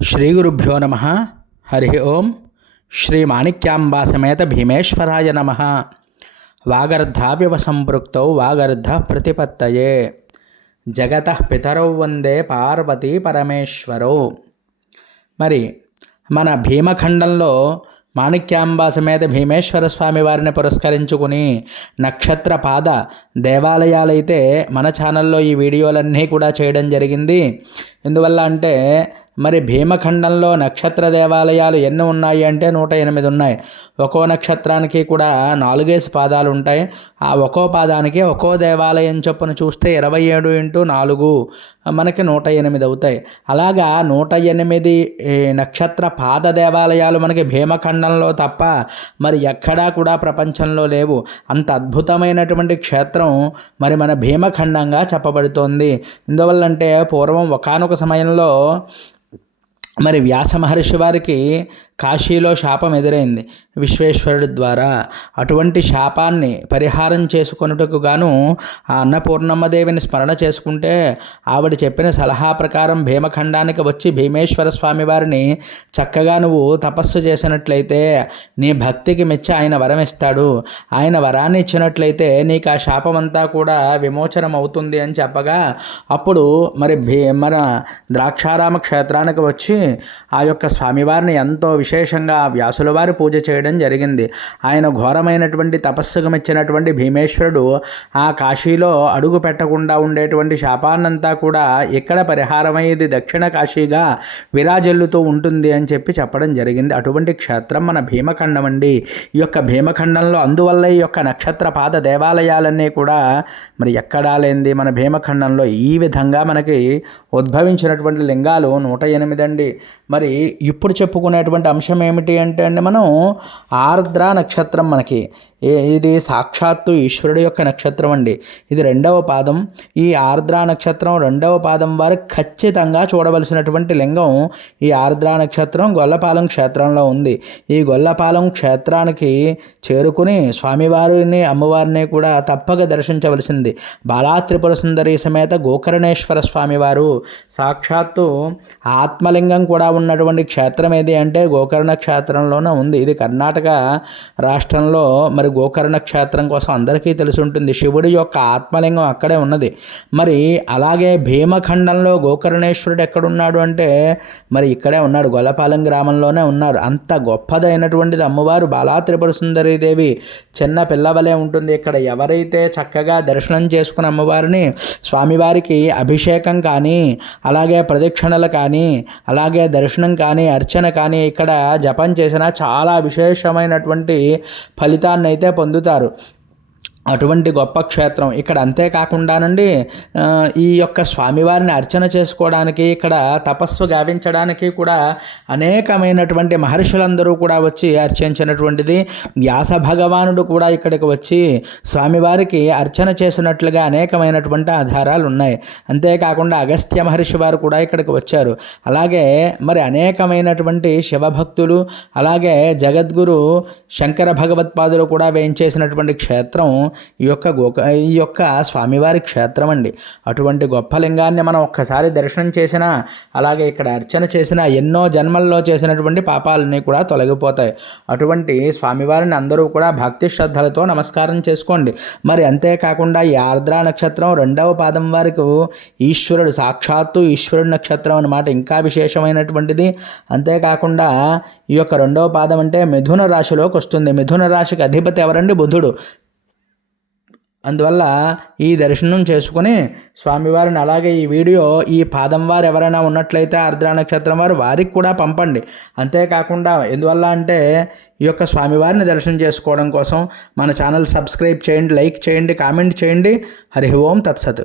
శ్రీ గురుభ్యో నమ. హరి ఓం. శ్రీ మాణిక్యాంబా సమేత భీమేశ్వరాయ నమ. వాగర్ధావివ సంపృక్తౌ వాగర్ధ ప్రతిపత్తయే జగతః పితరౌ వందే పార్వతీ పరమేశ్వరౌ. మరి మన భీమఖండంలో మాణిక్యాంబా సమేత భీమేశ్వర స్వామి వారిని పురస్కరించుకుని నక్షత్ర పాద దేవాలయాలైతే మన ఛానల్లో ఈ వీడియోలన్నీ కూడా చేయడం జరిగింది. ఎందువల్ల అంటే మరి భీమఖండంలో నక్షత్ర దేవాలయాలు ఎన్ని ఉన్నాయి అంటే 108 ఉన్నాయి. ఒక్కో నక్షత్రానికి కూడా 4 పాదాలు ఉంటాయి. ఆ ఒక్కో పాదానికి ఒక్కో దేవాలయం చొప్పున చూస్తే 27 × 4 మనకి 108 అవుతాయి. అలాగా 108 నక్షత్ర పాద దేవాలయాలు మనకి భీమఖండంలో తప్ప మరి ఎక్కడా కూడా ప్రపంచంలో లేవు. అంత అద్భుతమైనటువంటి క్షేత్రం మరి మన భీమఖండంగా చెప్పబడుతోంది. ఎందువల్లంటే పూర్వం ఒకానొక సమయంలో మరి వ్యాస మహర్షి వారికి కాశీలో శాపం ఎదురైంది విశ్వేశ్వరుడి ద్వారా. అటువంటి శాపాన్ని పరిహారం చేసుకొనుటకు గాను ఆ అన్నపూర్ణమ్మదేవిని స్మరణ చేసుకుంటే ఆవిడ చెప్పిన సలహా ప్రకారం భీమఖండానికి వచ్చి భీమేశ్వర స్వామి వారిని చక్కగా నువ్వు తపస్సు చేసినట్లయితే నీ భక్తికి మెచ్చి ఆయన వరం ఇస్తాడు. ఆయన వరాన్ని ఇచ్చినట్లయితే నీకు ఆ శాపమంతా కూడా విమోచనం అవుతుంది అని చెప్పగా అప్పుడు మరి మన ద్రాక్షారామ క్షేత్రానికి వచ్చి ఆ యొక్క స్వామివారిని ఎంతో విశేషంగా వ్యాసుల వారి పూజ చేయడం జరిగింది. ఆయన ఘోరమైనటువంటి తపస్సుకు మెచ్చినటువంటి భీమేశ్వరుడు ఆ కాశీలో అడుగు పెట్టకుండా ఉండేటువంటి శాపాన్నంతా కూడా ఇక్కడ పరిహారమయ్యేది దక్షిణ కాశీగా విరాజిల్లుతూ ఉంటుంది అని చెప్పడం జరిగింది. అటువంటి క్షేత్రం మన భీమఖండం అండి. ఈ యొక్క భీమఖండంలో అందువల్ల ఈ యొక్క నక్షత్ర పాద దేవాలయాలన్నీ కూడా మరి ఎక్కడా లేనిది మన భీమఖండంలో ఈ విధంగా మనకి ఉద్భవించినటువంటి లింగాలు 108 అండి. మరి ఇప్పుడు చెప్పుకునేటువంటి అంశం ఏమిటి అంటే మనం ఆర్ద్ర నక్షత్రం మనకి ఇది సాక్షాత్తు ఈశ్వరుడు యొక్క నక్షత్రం అండి. ఇది 2వ పాదం. ఈ ఆర్ద్ర నక్షత్రం 2వ పాదం వారు ఖచ్చితంగా చూడవలసినటువంటి లింగం ఈ ఆర్ద్ర నక్షత్రం గొల్లపాలెం క్షేత్రంలో ఉంది. ఈ గొల్లపాలెం క్షేత్రానికి చేరుకుని స్వామివారిని అమ్మవారిని కూడా తప్పక దర్శించవలసింది. బాలా త్రిపుర సుందరి సమేత గోకర్ణేశ్వర స్వామివారు సాక్షాత్తు ఆత్మలింగం కూడా ఉన్నటువంటి క్షేత్రం ఏది అంటే గోకర్ణ క్షేత్రంలోనే ఉంది. ఇది కర్ణాటక రాష్ట్రంలో మరి గోకర్ణ క్షేత్రం కోసం అందరికీ తెలిసి ఉంటుంది. శివుడి యొక్క ఆత్మలింగం అక్కడే ఉన్నది. మరి అలాగే భీమఖండంలో గోకర్ణేశ్వరుడు ఎక్కడున్నాడు అంటే మరి ఇక్కడే ఉన్నాడు, గొల్లపాలెం గ్రామంలోనే ఉన్నారు. అంత గొప్పదైనటువంటిది అమ్మవారు బాలా త్రిపుర సుందరీదేవి. చిన్న పిల్లవలే ఉంటుంది. ఇక్కడ ఎవరైతే చక్కగా దర్శనం చేసుకుని అమ్మవారిని స్వామివారికి అభిషేకం కానీ అలాగే ప్రదక్షిణలు కానీ అలాగే దర్శనం కానీ అర్చన కానీ ఇక్కడ జపం చేసినా చాలా విశేషమైనటువంటి ఫలితాన్ని అయితే పొందుతారు. అటువంటి గొప్ప క్షేత్రం ఇక్కడ. అంతేకాకుండానండి ఈ యొక్క స్వామివారిని అర్చన చేసుకోవడానికి ఇక్కడ తపస్సు గావించడానికి కూడా అనేకమైనటువంటి మహర్షులందరూ కూడా వచ్చి అర్చించినటువంటిది. వ్యాస భగవానుడు కూడా ఇక్కడికి వచ్చి స్వామివారికి అర్చన చేసినట్లుగా అనేకమైనటువంటి ఆధారాలు ఉన్నాయి. అంతేకాకుండా అగస్త్య మహర్షి వారు కూడా ఇక్కడికి వచ్చారు. అలాగే మరి అనేకమైనటువంటి శివభక్తులు అలాగే జగద్గురు శంకర భగవత్పాదులు కూడా వేయించేసినటువంటి క్షేత్రం ఈ యొక్క స్వామివారి క్షేత్రం అండి. అటువంటి గొప్ప లింగాన్ని మనం ఒక్కసారి దర్శనం చేసినా అలాగే ఇక్కడ అర్చన చేసినా ఎన్నో జన్మల్లో చేసినటువంటి పాపాలన్నీ కూడా తొలగిపోతాయి. అటువంటి స్వామివారిని అందరూ కూడా భక్తి శ్రద్ధలతో నమస్కారం చేసుకోండి. మరి అంతేకాకుండా ఈ ఆర్ద్ర నక్షత్రం 2వ పాదం వారికి ఈశ్వరుడు సాక్షాత్తు ఈశ్వరుడు నక్షత్రం అన్నమాట. ఇంకా విశేషమైనటువంటిది. అంతేకాకుండా ఈ యొక్క 2వ పాదం అంటే మిథున రాశిలోకి వస్తుంది. మిథున రాశికి అధిపతి ఎవరండి? బుధుడు. అందువల్ల ఈ దర్శనం చేసుకుని స్వామివారిని అలాగే ఈ వీడియో ఈ పాదం వారు ఎవరైనా ఉన్నట్లయితే ఆర్ద్ర నక్షత్రం వారికి కూడా పంపండి. అంతేకాకుండా ఎందువల్ల అంటే ఈ యొక్క స్వామివారిని దర్శనం చేసుకోవడం కోసం మన ఛానల్ సబ్స్క్రైబ్ చేయండి, లైక్ చేయండి, కామెంట్ చేయండి. హరి ఓం తత్సత్.